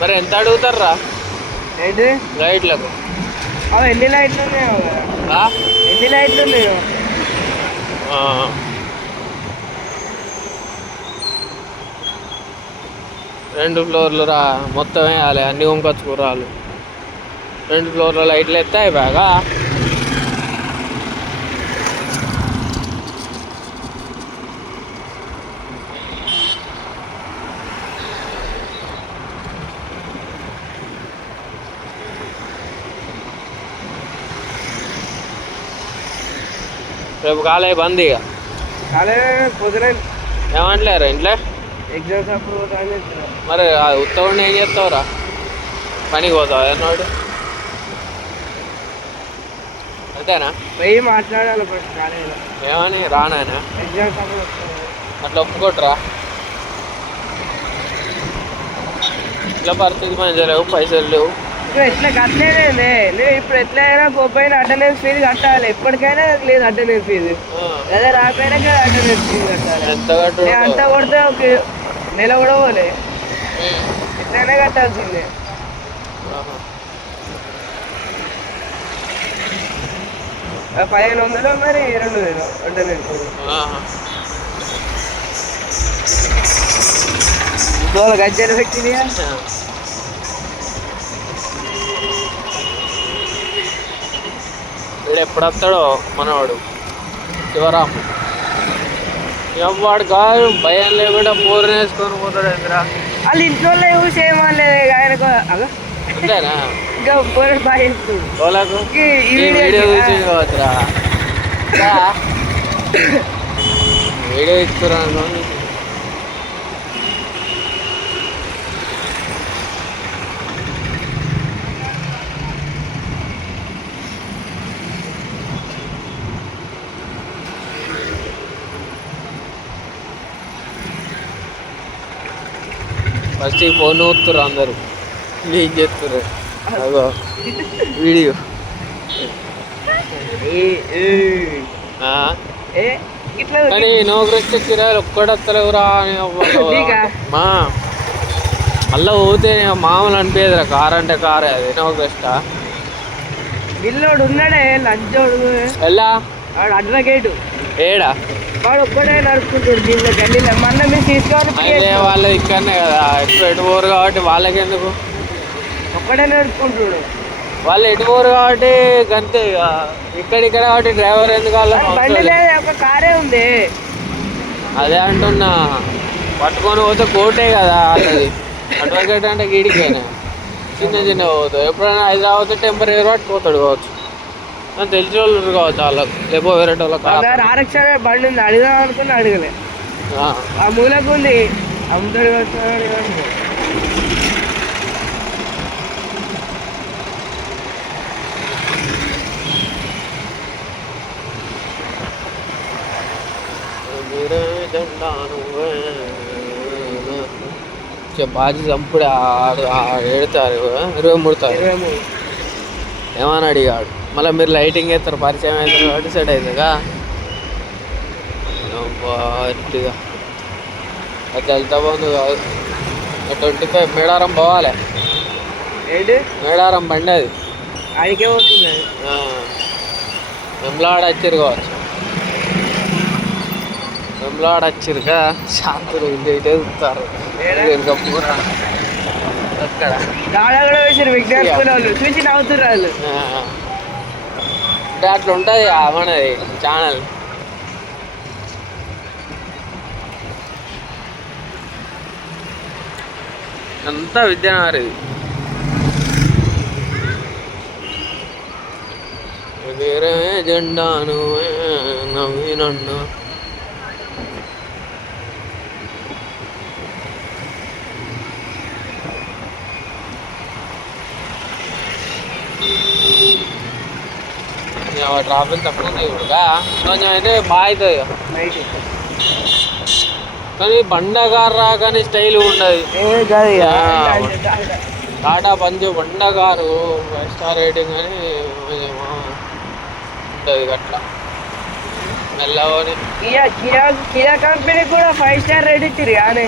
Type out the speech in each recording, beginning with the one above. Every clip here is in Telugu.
మరి ఎంత అడుగుతారా ఏంటి లైట్లకు? అవి ఎన్ని లైట్లు ఉన్నాయో కదా, ఎన్ని లైట్లు ఉన్నాయో. 2 ఫ్లోర్లు రా, మొత్తం వేయాలి అన్ని కొనుకొచ్చుకురాలు. 2 ఫ్లోర్ల లైట్లు ఎత్తే అయిపోయాగా. రేపు కాలేజ్ బంద్ ఇక. కుదరదు. ఏమంటలేరు ఇంట్లో? ఎగ్జామ్స్ అప్పుడు పోతాను. మరి ఉత్తగుండి ఏం చేస్తావురా? పనికి పోతావు అన్నాడు. అంతేనా? పోయి మాట్లాడాలి ఫస్ట్ కాలేజీలో. ఏమని రానాయన? ఎగ్జామ్స్ అప్పుడు వస్తాను. అట్లా ఒప్పుకోట్రా. ఇట్లా పరిస్థితి మంచిగా లేవు, పైసలు లేవు. ఇప్పుడు ఎట్లా కట్టలేదే నువ్వు ఇప్పుడు ఎట్లయినా పోయిన అటెండెన్స్ ఫీజు కట్టాలి. ఎప్పటికైనా లేదు అటెండెన్స్ ఫీజు. అదే రాకపోయినా కదా అటెండెన్స్ ఫీజు కట్టాలి. అంతా కొడితే ఒక నెల కూడా పోలే, ఎట్లయినా కట్టాల్సిందే. 1500 మరి 2000 అటెండెన్స్. వాళ్ళకి అజ్జలు పెట్టింది. వీడు ఎప్పుడు వస్తాడో మనవాడు శివరాము. వాడు కాదు భయం లేకుండా బోర్ని వేసుకొని పోతాడు. ఎందురా వాళ్ళు ఇంట్లో చూసి ఏమలేదు ఆయనకు. అంతేనా? ఇంకా బోర్ బాగా వీడియో చూసి కావచ్చురా, వీడియో ఇస్తురా. ఫస్ట్ ఈ ఫోన్ ఊతుర్రు అందరు, ఏం చేస్తుర్రు అగో వీడియో. కానీ ఇనోగ్రెస్ట్ కిరాయిలు ఒక్కడత్తలేవురా అని మళ్ళా పోతే మామూలు అనిపించదురా. కార్ అంటే కారే, అది ఇనోగ్రెస్టా. బిల్లోడు ఉన్నాడే లంచోడు, ఎలా వాడు అడ్వకేటు. ఏడా వాడు ఒక్కడే నడుపుకుంటాడు దీంట్లో గల్లీలో. మన మీరు తీసుకోవాలి. వాళ్ళది ఇక్కడనే కదా, ఎటు పోరు కాబట్టి వాళ్ళకి ఎందుకు, ఒక్కడే నడుపుకుంటాడు. వాళ్ళు ఎటు పోరు కాబట్టి అంతే. ఇక్కడిక్కడ కాబట్టి డ్రైవర్ ఎందుకు? బండి లేదు, ఒక కారే ఉంది. అదే అంటున్నా, పట్టుకొని పోతే కోటే కదా వాళ్ళది. అడ్వకేట్ అంటే గీడికైనా చిన్న పోతావు. ఎప్పుడైనా హైదరాబాద్ టెంపరీ పట్టుకుపోతాడు కావచ్చు, తెలిసిన వాళ్ళు కావచ్చు వాళ్ళకు, లేకపోతే వేరే వాళ్ళకి. ఆరక్ష బండి ఉంది, అడిగా అనుకుని అడగలే. ఆ మూలకు ఉంది, అమ్ముతాడు. బాజీ చంపుడు ఏడుతారు 23 ఏమని అడిగాడు. మళ్ళీ మీరు లైటింగ్ వేస్తారు, పరిచయం అవుతారు కాబట్టి సెట్ అవుతుందిగా. అది వెళ్తా బాగుంది కాదు. 25 మేడారం పోవాలి. ఏంటి మేడారం బండి అది, అడిగే పోతుంది. వెంబలాడ వచ్చిరు కావచ్చు, వెంబలాడ వచ్చిరుగా. శాంతులు ఇంటి చూస్తారు పూరా అక్కడ వేసారు విజ్ఞాపన వాళ్ళు చూసి నవ్వుతున్నారు వాళ్ళు. అంటే అట్లా ఉంటుంది మనది ఛానల్. అంతా విద్యానగర్. ఇది వేరే జెండాను నవ్వినన్ను. ట్రాఫిక్ తప్పకుండా ఇప్పుడుగా కొంచెం అయితే బాగా అవుతుంది. కానీ బండగారు కానీ స్టైల్ ఉండదు. టాటా పంచ్ బండగారు 5 స్టార్ రేటింగ్ అని ఉంటుంది అట్లా మెల్లవని. కియా కంపెనీ కూడా 5 స్టార్ రేట్ ఇచ్చారు. కానీ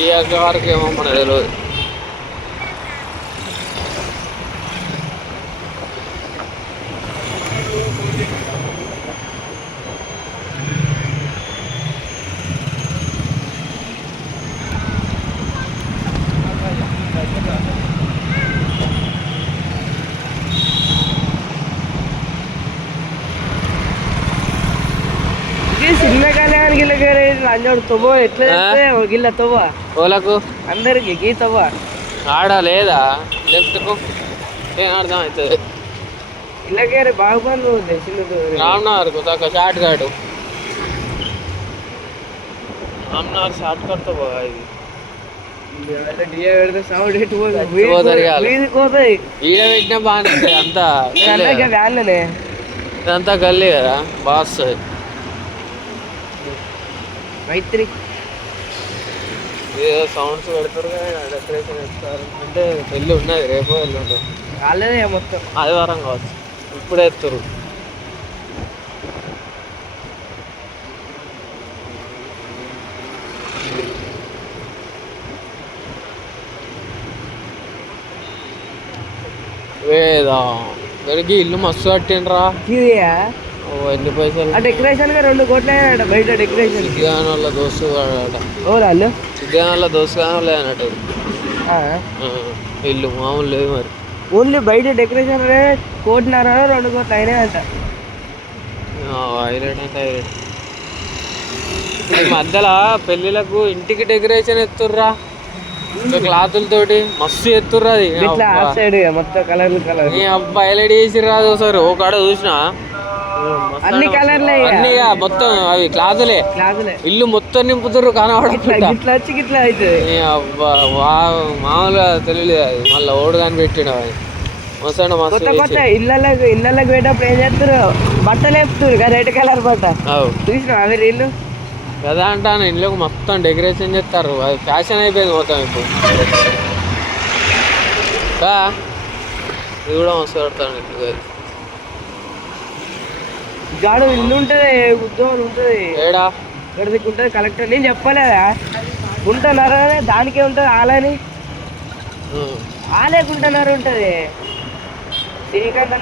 ఈ యొక్క వరకు ఏమో మనకు తెలియదు. సినిమా కళ్యాణ్ గిల్లకి లంజోడు తవ్వ ఎట్లా చేస్తే గిల్ల తవ్వ వాళ్ళకు అందరికి గీ తవ్వ ఆడ లేదా లెఫ్ట్కు ఏం అర్థం అవుతుంది. ఇళ్ళకే బాగుపడి పోతుంది చిన్న రామ్నగర్కు తక్కువ షార్ట్ కట్. రామ్నగర్ షార్ట్ కట్తో పోగా ఇది డిఏ పెడితే సౌండ్ ఎటు పోతారు ఇక. పోతాయి ఈడ పెట్టినా బాగానే ఉంటుంది. అంతా గల్లీ కదా. వ్యాన్లనే ఇదంతా గల్లీ కదా బాగా వస్తుంది. మైత్రి ఏదో సౌండ్స్ పెడతారు కదా డెకరేషన్ వేస్తారు. అంటే పెళ్ళి ఉన్నది రేపు ఎల్లుండి వాళ్ళదే మొత్తం ఆదివారం కావచ్చు. ఇప్పుడే ఎత్తురు. వేదా దొరికి ఇల్లు మస్తు కట్టిండ్రా. ఇదియా ఎన్ని పైసలు. ఆ డెకరేషన్ గా 2 కోట్లు అయ్యాడ బయట డెకరేషన్. చిగ్గాన్ వాళ్ళ దోస్తు అట. వాళ్ళు చిగ్గాన్ వాళ్ళ దోస్తు కానీ అన్నట్టు ఇల్లు మామూలు లేదు మరి. ఓన్లీ బయట డెకరేషన్ 1.5 కోట్లు 2 కోట్లు అయినాయి అంట. హైలైట్ అంటే హైలైట్. ఈ మధ్యలో పెళ్ళిళ్ళకు ఇంటికి డెకరేషన్ ఎత్తుర్రా క్లాతులతోటి మస్తు ఎత్తుర్రా. అది ఇట్లా ఆ సైడ్ మొత్తం కలర్లు కలర్ ఈ అబ్బా హైలైట్ చేసి రాదు ఒకసారి. ఒక కాడ చూసిన అన్ని కలర్లే అన్ని మొత్తం అవి క్లాతులే. ఇల్లు మొత్తం నింపుతుర్రు కనబడకుండా. ఇట్లా వచ్చి ఇట్లా అవుతుంది. అబ్బా మామూలుగా తెలియలేదు. అది మళ్ళీ ఓడు కానీ పెట్టిన మస్తు కొత్త కొత్త ఇళ్ళకి పోయేటప్పుడు ఏం చేస్తారు బట్టలు వేపుతారు రెడ్ కలర్ బట్ట చూసిన అవి రీళ్ళు కదా అంటాను. ఇంట్లోకి మొత్తం డెకరేషన్ చేస్తారు. అది ఫ్యాషన్ అయిపోయింది మొత్తం ఇప్పుడు. ఇది కూడా మస్తు పెడతాను ఇంట్లో. గాడు ఇల్లు ఉంటుంది ఉద్యోగం ఉంటుంది ఏడా ఇక్కడ ఉంటుంది కలెక్టర్. నేను చెప్పలేదా గుంటన్నర దానికే ఉంటుంది ఆలని ఆలే గుంటన్నర ఉంటుంది. శ్రీకాంత్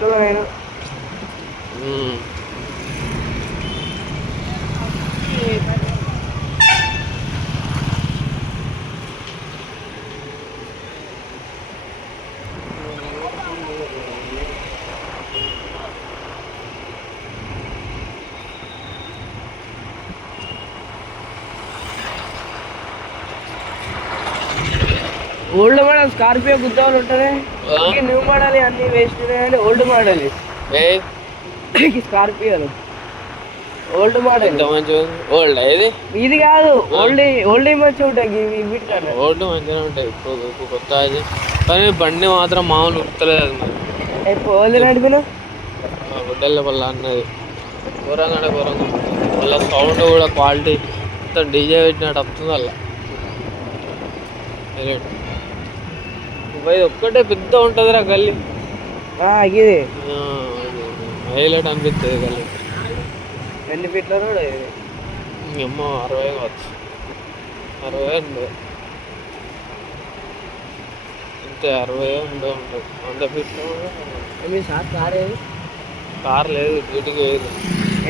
చూడ నేను ఓల్డ్ మోడల్ స్కార్పియో గుద్దాలు ఉంటుంది. న్యూ మోడల్ అన్ని వేస్ట్ కానీ ఓల్డ్ మోడల్ స్కార్పియోలు ఓల్డ్ మోడల్ ఓల్డ్ ఇది ఇది కాదు ఓల్డ్ ఓల్డ్ మంచిగా ఉంటాయి. ఓల్డ్ మంచిగా ఉంటాయి. ఇప్పుడు కొత్త కానీ బండి మాత్రం మామూలు ఉత్తలేదు మరి. ఓల్డ్ నడిపిన గుడ్డల వల్ల అన్నది ఘోరంగా ఘోరంగా. మళ్ళీ సౌండ్ కూడా క్వాలిటీ మొత్తం డీజే పెట్టినట్టు వస్తుంది వల్ల. ఇది ఒక్కటే పెద్ద ఉంటుందిరా గల్లీ. ఇది హైలైట్ అనిపిస్తుంది గల్లీ. ఎన్ని ఫీట్ల రోడ్ ఏమో 60 కావచ్చు. 60 ఉండే అంతే. 60 ఉండే ఉంటుంది. 100 ఫీట్లో కార్ లేదు. డ్యూటీకి పోయేది.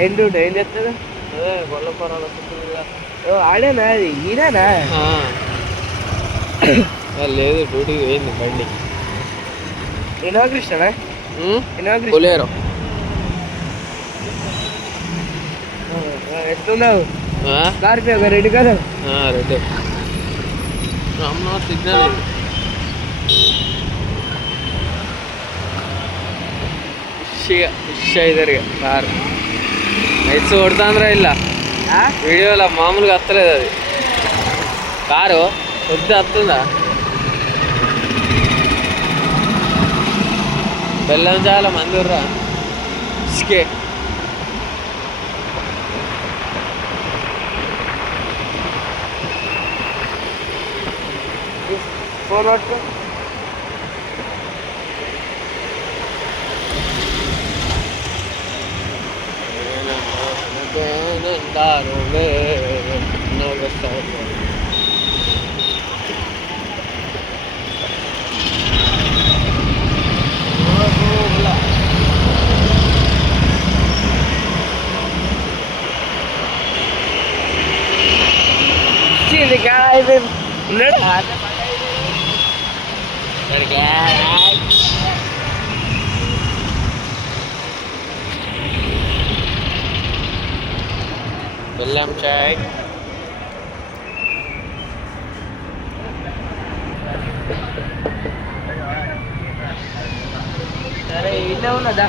ఏం డ్యూటీ ఏం చేస్తుంది? అదే గొల్లపరాల ఆడేనా అది ఈయనా లేదు. డ్యూటీకి పోయింది బండి. ఇనాగ్రేషనా బొలేరో. ఎట్లున్నావు? Scorpio red colour red Ramnath signal. ఫిష్ అయితారు ఇక కారు లైట్స్ కొడుతుందిరా ఇలా వీడియోలో మామూలుగా వస్తలేదు. అది కారు కొద్ది వస్తుందా? బెల్లం చాలా మంది ఉర్రా ఇసుకే. ఫోన్ పట్టుకో. అయిపోయింది ఉన్నాడు బెల్లం చాయ్. సరే ఇల్లే ఉన్నదా